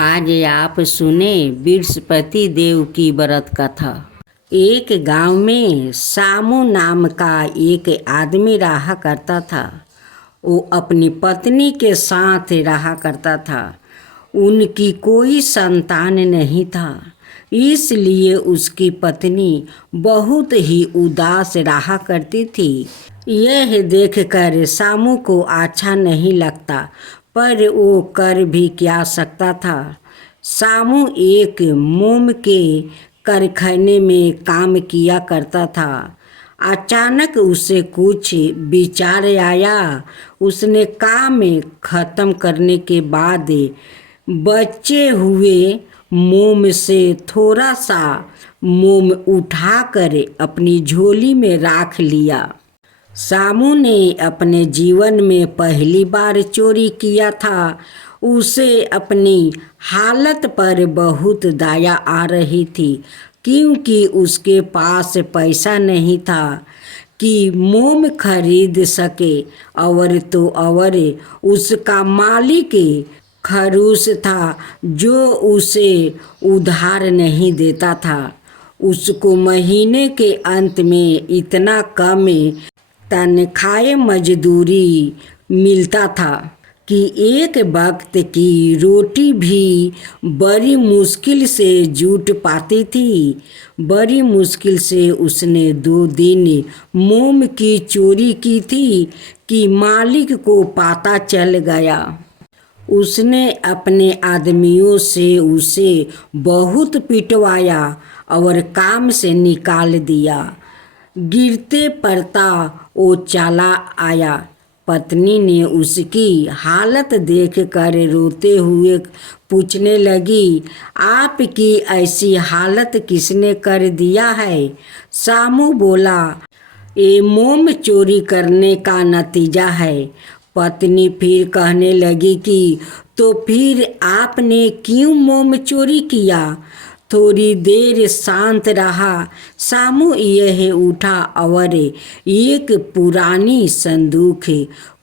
आज आप सुने बृहस्पति देव की व्रत कथा। एक गांव में सामू नाम का एक आदमी रहा करता था। वो अपनी पत्नी के साथ रहा करता था। उनकी कोई संतान नहीं था, इसलिए उसकी पत्नी बहुत ही उदास रहा करती थी। यह देखकर सामू को अच्छा नहीं लगता, पर वो कर भी क्या सकता था। सामू एक मोम के कारखाने में काम किया करता था। अचानक उसे कुछ विचार आया। उसने काम खत्म करने के बाद बचे हुए मोम से थोड़ा सा मोम उठाकर अपनी झोली में रख लिया। सामू ने अपने जीवन में पहली बार चोरी किया था। उसे अपनी हालत पर बहुत दया आ रही थी, क्योंकि उसके पास पैसा नहीं था कि मोम खरीद सके, और तो और उसका मालिक खड़ूस था जो उसे उधार नहीं देता था। उसको महीने के अंत में इतना कम तनख्वाह मजदूरी मिलता था कि एक वक्त की रोटी भी बड़ी मुश्किल से जुट पाती थी। बड़ी मुश्किल से उसने 2 दिन मोम की चोरी की थी कि मालिक को पता चल गया। उसने अपने आदमियों से उसे बहुत पिटवाया और काम से निकाल दिया। गिरते पड़ता वो चला आया। पत्नी ने उसकी हालत देखकर रोते हुए पूछने लगी, आपकी ऐसी हालत किसने कर दिया है? सामू बोला, ये मोम चोरी करने का नतीजा है। पत्नी फिर कहने लगी कि तो फिर आपने क्यों मोम चोरी किया? थोड़ी देर शांत रहा। सामू यह उठा और एक पुरानी संदूक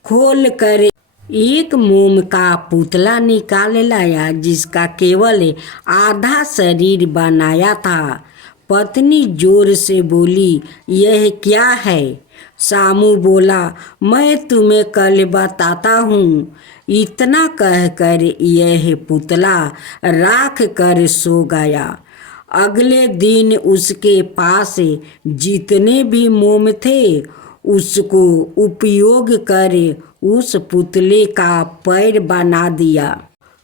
खोल कर एक मोम का पुतला निकाल लाया, जिसका केवल आधा शरीर बनाया था। पत्नी जोर से बोली, यह क्या है? सामू बोला, मैं तुम्हें कल बताता हूँ। इतना कहकर यह पुतला राख कर सो गया। अगले दिन उसके पास जितने भी मोम थे, उसको उपयोग कर उस पुतले का पैर बना दिया।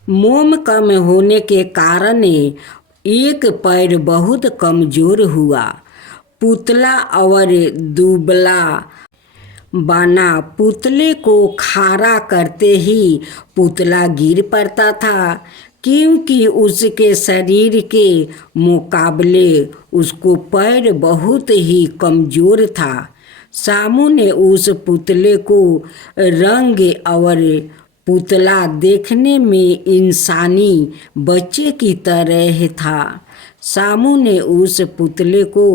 मोम कम होने के कारण एक पैर बहुत कमजोर हुआ। पुतला और दुबला बना। पुतले को खड़ा करते ही पुतला गिर पड़ता था, क्योंकि उसके शरीर के मुकाबले उसको पैर बहुत ही कमजोर था। सामू ने उस पुतले को रंग और पुतला देखने में इंसानी बच्चे की तरह था। सामू ने उस पुतले को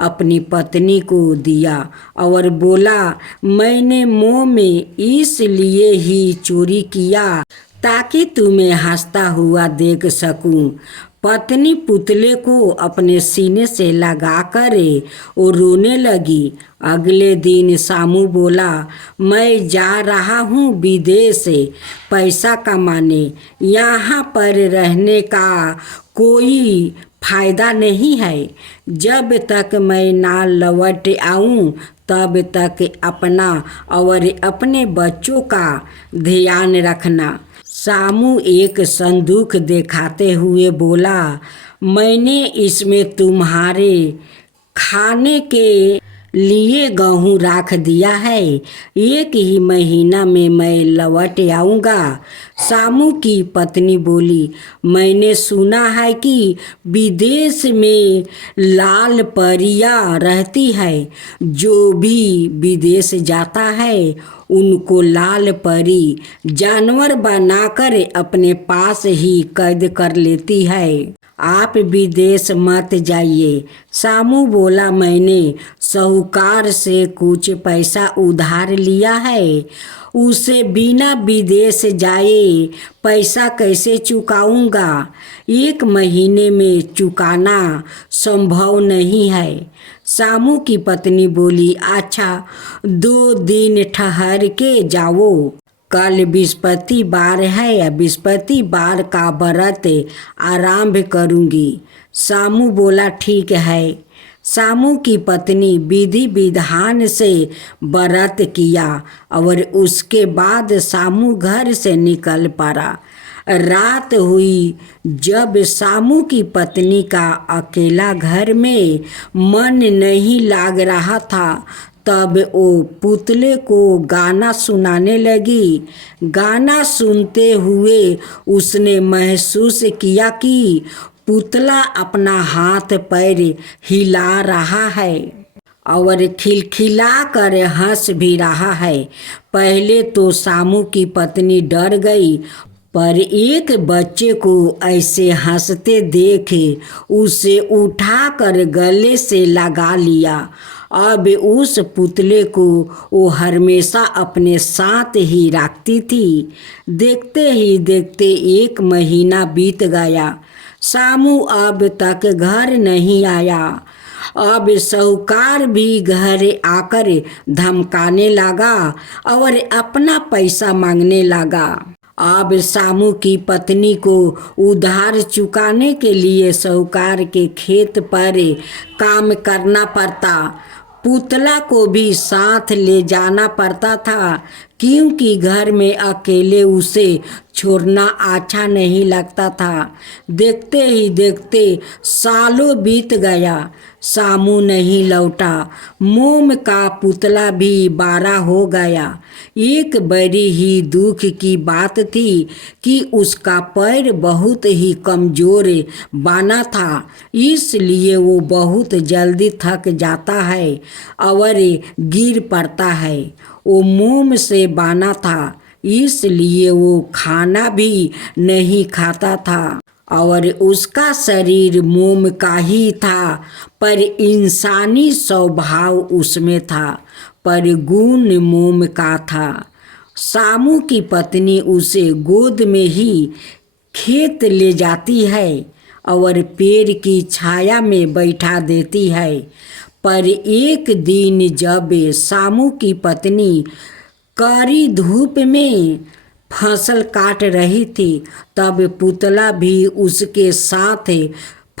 अपनी पत्नी को दिया और बोला, मैंने मोम इसलिए ही चोरी किया ताकि तुम्हें हंसता हुआ देख सकूं। पत्नी पुतले को अपने सीने से लगाकर वो रोने लगी। अगले दिन सामू बोला, मैं जा रहा हूँ विदेश पैसा कमाने। यहाँ पर रहने का कोई फायदा नहीं है। जब तक मैं ना लौट आऊँ तब तक अपना और अपने बच्चों का ध्यान रखना। सामू एक संदूक दिखाते हुए बोला, मैंने इसमें तुम्हारे खाने के लिए गेहूँ रख दिया है। एक ही महीना में मैं लौट आऊँगा। सामू की पत्नी बोली, मैंने सुना है कि विदेश में लाल परियां रहती है। जो भी विदेश जाता है उनको लाल परी जानवर बनाकर अपने पास ही कैद कर लेती है। आप विदेश मत जाइए। सामू बोला, मैंने साहूकार से कुछ पैसा उधार लिया है, उसे बिना विदेश जाए पैसा कैसे चुकाऊंगा? 1 महीने में चुकाना संभव नहीं है। सामू की पत्नी बोली, अच्छा 2 दिन ठहर के जाओ, कल बृहस्पतिवार है या बृहस्पतिवार का व्रत आरंभ करूंगी। सामू बोला, ठीक है। सामू की पत्नी विधि विधान से व्रत किया और उसके बाद सामू घर से निकल पड़ा। रात हुई। जब सामू की पत्नी का अकेला घर में मन नहीं लग रहा था, तब वो पुतले को गाना सुनाने लगी। गाना सुनते हुए उसने महसूस किया कि पुतला अपना हाथ पैर हिला रहा है और खिलखिला कर हंस भी रहा है। पहले तो सामू की पत्नी डर गई, पर एक बच्चे को ऐसे हंसते देख उसे उठाकर गले से लगा लिया। अब उस पुतले को वो हमेशा अपने साथ ही रखती थी। देखते ही देखते 1 महीना बीत गया। सामू अब तक घर नहीं आया। अब साहूकार भी घर आकर धमकाने लगा और अपना पैसा मांगने लगा। अब सामू की पत्नी को उधार चुकाने के लिए साहूकार के खेत पर काम करना पड़ता। पुतला को भी साथ ले जाना पड़ता था, क्योंकि घर में अकेले उसे छोड़ना अच्छा नहीं लगता था। देखते ही देखते सालों बीत गया। सामू नहीं लौटा। मोम का पुतला भी बड़ा हो गया। एक बड़ी ही दुख की बात थी कि उसका पैर बहुत ही कमजोर बना था, इसलिए वो बहुत जल्दी थक जाता है और गिर पड़ता है। वो मोम से बना था, इसलिए वो खाना भी नहीं खाता था और उसका शरीर मोम का ही था, पर इंसानी स्वभाव उसमें था, पर गुण मोम का था। सामू की पत्नी उसे गोद में ही खेत ले जाती है और पेड़ की छाया में बैठा देती है। पर एक दिन जब सामू की पत्नी कड़ी धूप में फसल काट रही थी, तब पुतला भी उसके साथ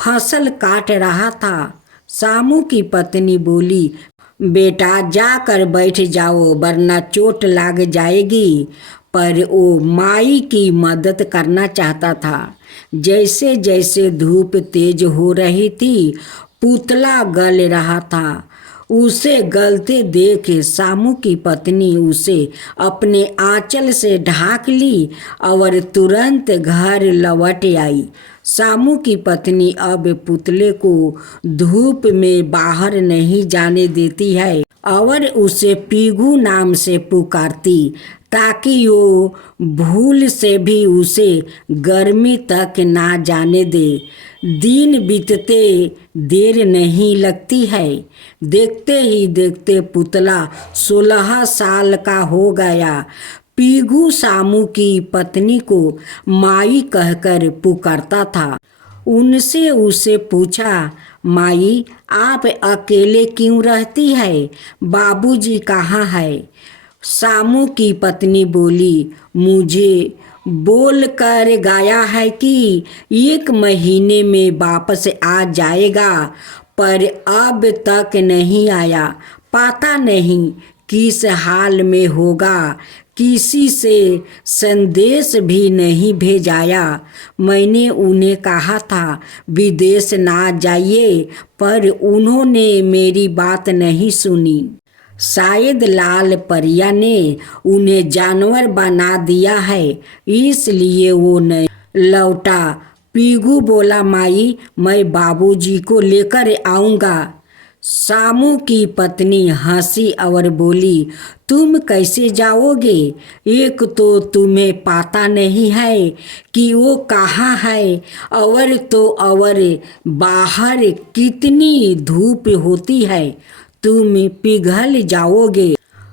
फसल काट रहा था। सामू की पत्नी बोली, बेटा जाकर बैठ जाओ वरना चोट लग जाएगी। पर वो माई की मदद करना चाहता था। जैसे जैसे धूप तेज हो रही थी, पुतला गल रहा था। उसे गलते देख सामू की पत्नी उसे अपने आंचल से ढाक ली और तुरंत घर लौट आई। सामू की पत्नी अब पुतले को धूप में बाहर नहीं जाने देती है और उसे पीगू नाम से पुकारती, ताकि वो भूल से भी उसे गर्मी तक ना जाने दे। दिन बीतते देर नहीं लगती है। देखते ही देखते पुतला 16 साल का हो गया। पीगू सामू की पत्नी को माई कहकर पुकारता था। उनसे उसे पूछा, माई आप अकेले क्यों रहती है? बाबूजी कहाँ है? सामू की पत्नी बोली, मुझे बोल कर गया है कि 1 महीने में वापस आ जाएगा, पर अब तक नहीं आया। पता नहीं किस हाल में होगा। किसी से संदेश भी नहीं भेजाया। मैंने उन्हें कहा था विदेश ना जाइए, पर उन्होंने मेरी बात नहीं सुनी। शायद लाल परिया ने उन्हें जानवर बना दिया है, इसलिए वो नहीं लौटा। पीगू बोला, माई मैं बाबूजी को लेकर आऊँगा। सामू की पत्नी हंसी और बोली, तुम कैसे जाओगे? एक तो तुम्हें पता नहीं है कि वो कहाँ है, और तो और बाहर कितनी धूप होती है, तुम पिघल जाओगे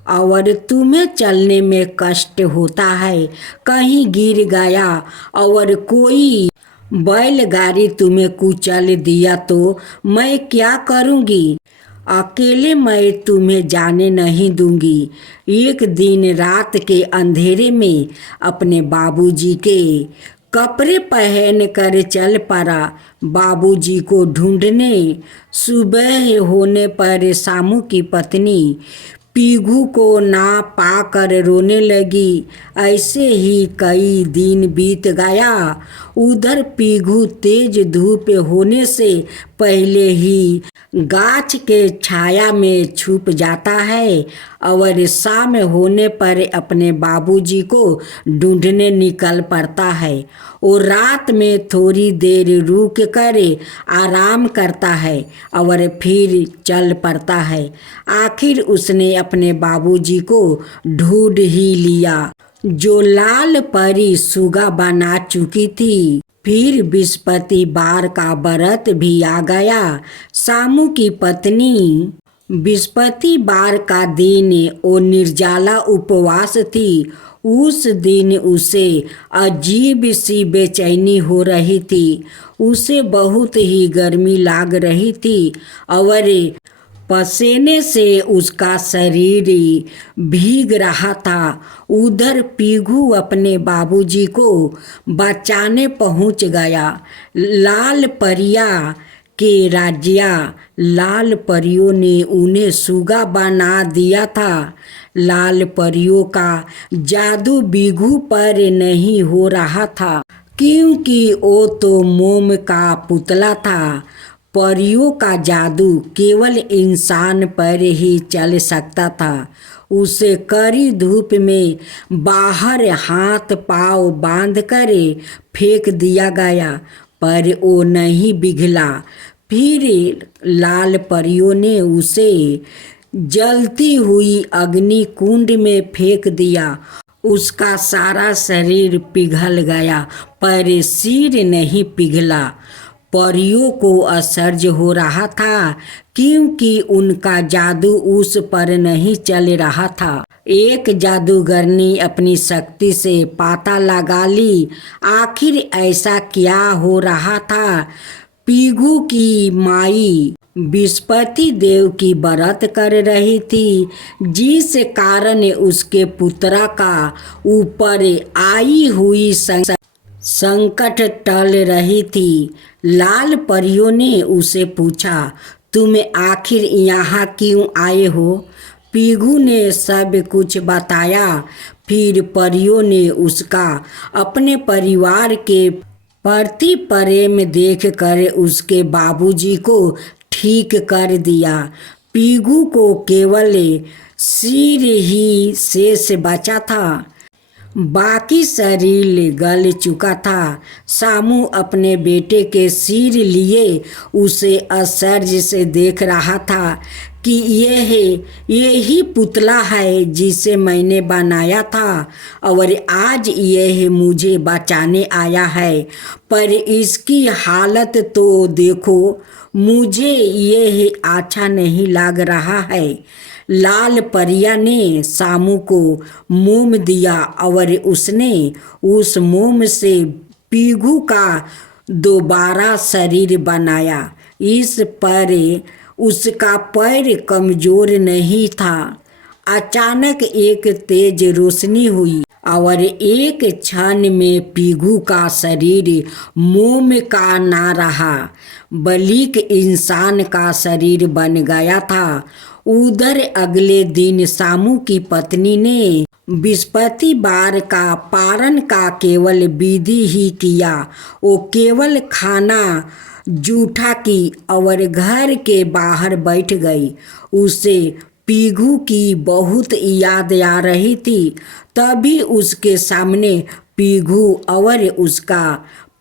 और तुम्हें चलने में कष्ट होता है। कहीं गिर गया और कोई बैलगाड़ी तुम्हें कुचल दिया तो मैं क्या करूँगी? अकेले मैं तुम्हें जाने नहीं दूंगी। एक दिन रात के अंधेरे में अपने बाबूजी के कपड़े पहन कर चल पड़ा बाबूजी को ढूंढने। सुबह होने पर सामू की पत्नी पीघू को ना पाकर रोने लगी। ऐसे ही कई दिन बीत गया। उधर पीघू तेज धूप होने से पहले ही गाछ के छाया में छुप जाता है और शाम होने पर अपने बाबूजी को ढूंढने निकल पड़ता है। वो रात में थोड़ी देर रुक कर आराम करता है और फिर चल पड़ता है। आखिर उसने अपने बाबूजी को ढूंढ ही लिया, जो लाल परी सुगा बना चुकी थी। फिर बृहस्पतिवार का व्रत भी आ गया। सामू की पत्नी बृहस्पतिवार का दिन वो निर्जला उपवास थी। उस दिन उसे अजीब सी बेचैनी हो रही थी। उसे बहुत ही गर्मी लग रही थी और पसीने से उसका शरीर भीग रहा था। उधर पीघू अपने बाबूजी को बचाने पहुंच गया। लाल परिया के राजिया लाल परियों ने उन्हें सुगा बना दिया था। लाल परियों का जादू पीघू पर नहीं हो रहा था, क्योंकि वो तो मोम का पुतला था। परियों का जादू केवल इंसान पर ही चल सकता था। उसे कड़ी धूप में बाहर हाथ पाँव बांध कर फेंक दिया गया, पर वो नहीं पिघला। फिर लाल परियों ने उसे जलती हुई अग्नि कुंड में फेंक दिया। उसका सारा शरीर पिघल गया, पर सिर नहीं पिघला। परियों को आश्चर्य हो रहा था, क्योंकि उनका जादू उस पर नहीं चल रहा था। एक जादूगर ने अपनी शक्ति से पता लगा ली आखिर ऐसा क्या हो रहा था। पीघू की माई बृहस्पति देव की व्रत कर रही थी, जिस कारण उसके पुत्रा का ऊपर आई हुई संकट टल रही थी। लाल परियों ने उसे पूछा, तुम आखिर यहाँ क्यों आए हो? पीघू ने सब कुछ बताया। फिर परियों ने उसका अपने परिवार के प्रति प्रेम देखकर उसके बाबूजी को ठीक कर दिया। पीघू को केवल सिर ही शेष बचा था, बाकी शरीर गल चुका था। सामू अपने बेटे के सिर लिए उसे आश्चर्य से देख रहा था कि यही पुतला है जिसे मैंने बनाया था, और आज यह मुझे बचाने आया है। पर इसकी हालत तो देखो, मुझे यह अच्छा नहीं लग रहा है। लाल परिया ने सामू को मोम दिया और उसने उस मोम से पीघू का दोबारा शरीर बनाया। इस पर उसका पैर कमजोर नहीं था। अचानक एक तेज रोशनी हुई और एक क्षण में पीघू का शरीर मोम का ना रहा, बल्कि इंसान का शरीर बन गया था। उधर अगले दिन सामू की पत्नी ने बृहस्पतिवार का पारण का केवल विधि ही किया। वो केवल खाना जूठा की और घर के बाहर बैठ गई। उसे पीघू की बहुत याद आ रही थी। तभी उसके सामने पीघू और उसका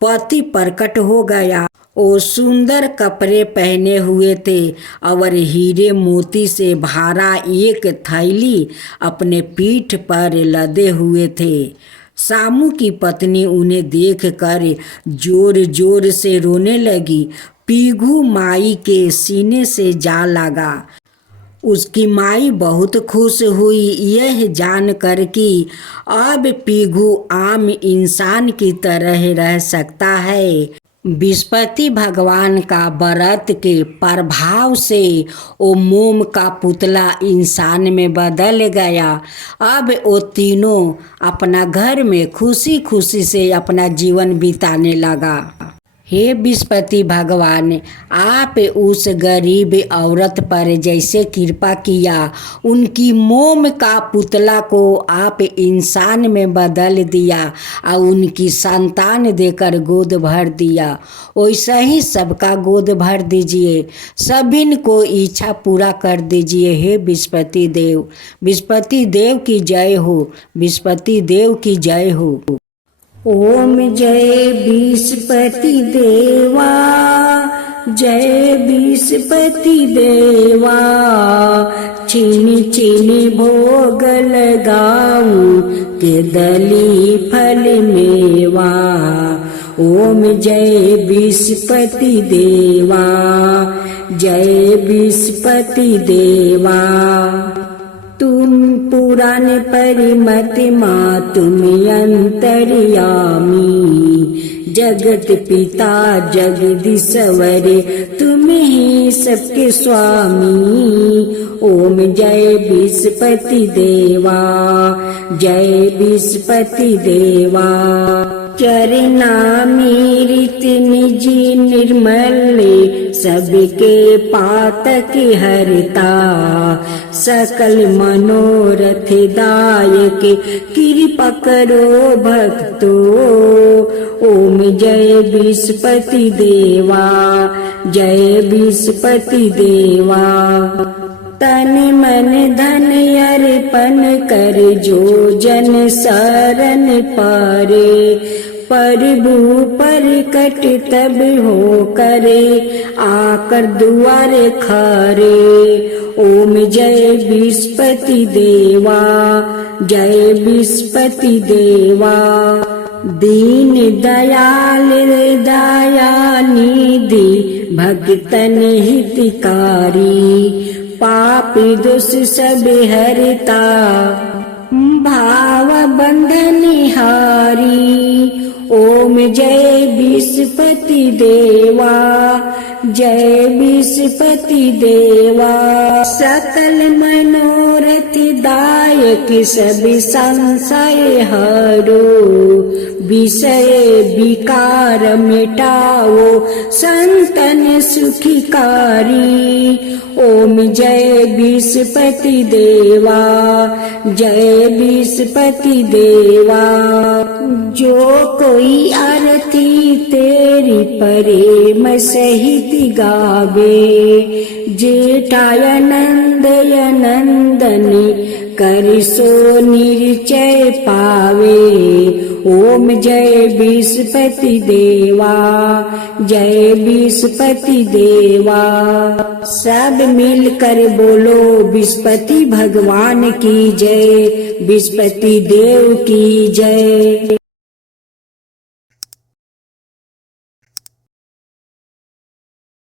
पति प्रकट हो गया। वो सुंदर कपड़े पहने हुए थे और हीरे मोती से भरा एक थैली अपने पीठ पर लदे हुए थे। सामू की पत्नी उन्हें देखकर जोर जोर से रोने लगी। पीघू माई के सीने से जा लगा। उसकी माई बहुत खुश हुई यह जानकर कि अब पीघू आम इंसान की तरह रह सकता है। विस्पति भगवान का व्रत के प्रभाव से वो मोम का पुतला इंसान में बदल गया। अब वो तीनों अपना घर में खुशी खुशी से अपना जीवन बिताने लगा। हे विस्पति भगवान, आप उस गरीब औरत पर जैसे कृपा किया, उनकी मोम का पुतला को आप इंसान में बदल दिया और उनकी संतान देकर गोद भर दिया, वैसा ही सबका गोद भर दीजिए, सभी को इच्छा पूरा कर दीजिए। हे विस्पति देव, विस्पति देव की जय हो, विस्पति देव की जय हो। ओम जय विस्पति देवा, जय विस्पति देवा, चीनी चीनी भोग लगाऊं के दली फल मेवा। ओम जय विस्पति देवा, जय विस्पति देवा। तुम पुराण परिमत माँ, तुम अंतर्यामी, जगत पिता जगदीश्वर, तुम ही सबके स्वामी। ओम जय विस्पति देवा, जय विस्पति देवा। चरनामी रीति निजी निर्मल, सबके पातक हरता, सकल मनोरथ दायक, कृपा करो भक्तो। ओम जय विस्पति देवा, जय विस्पति देवा। तन मन धन अर्पण कर जो जन शरण पारे, प्रभु पर कट तब हो करे, आकर दुआरे खारे। ओम जय विस्पति देवा, जय विस्पति देवा। दीन दयाल दया निधि, भक्तन हितकारी, पापी दोष सब हरता, भाव बंधन हारी। ओम जय विस्पति देवा, जय विस्पति देवा। सकल मनोरथ दायक, सब संशय हरो, विषय विकार मिटाओ, संतन सुखिकारी। ओम जय विस्पति देवा, जय विस्पति देवा। जो कोई आरती तेरी प्रेम सहित गावे, जेठाय नंदय नंदन, कर सो निश्चय पावे। ओम जय विस्पति देवा, जय विस्पति देवा। सब मिलकर बोलो विस्पति भगवान की जय, विस्पति देव की जय।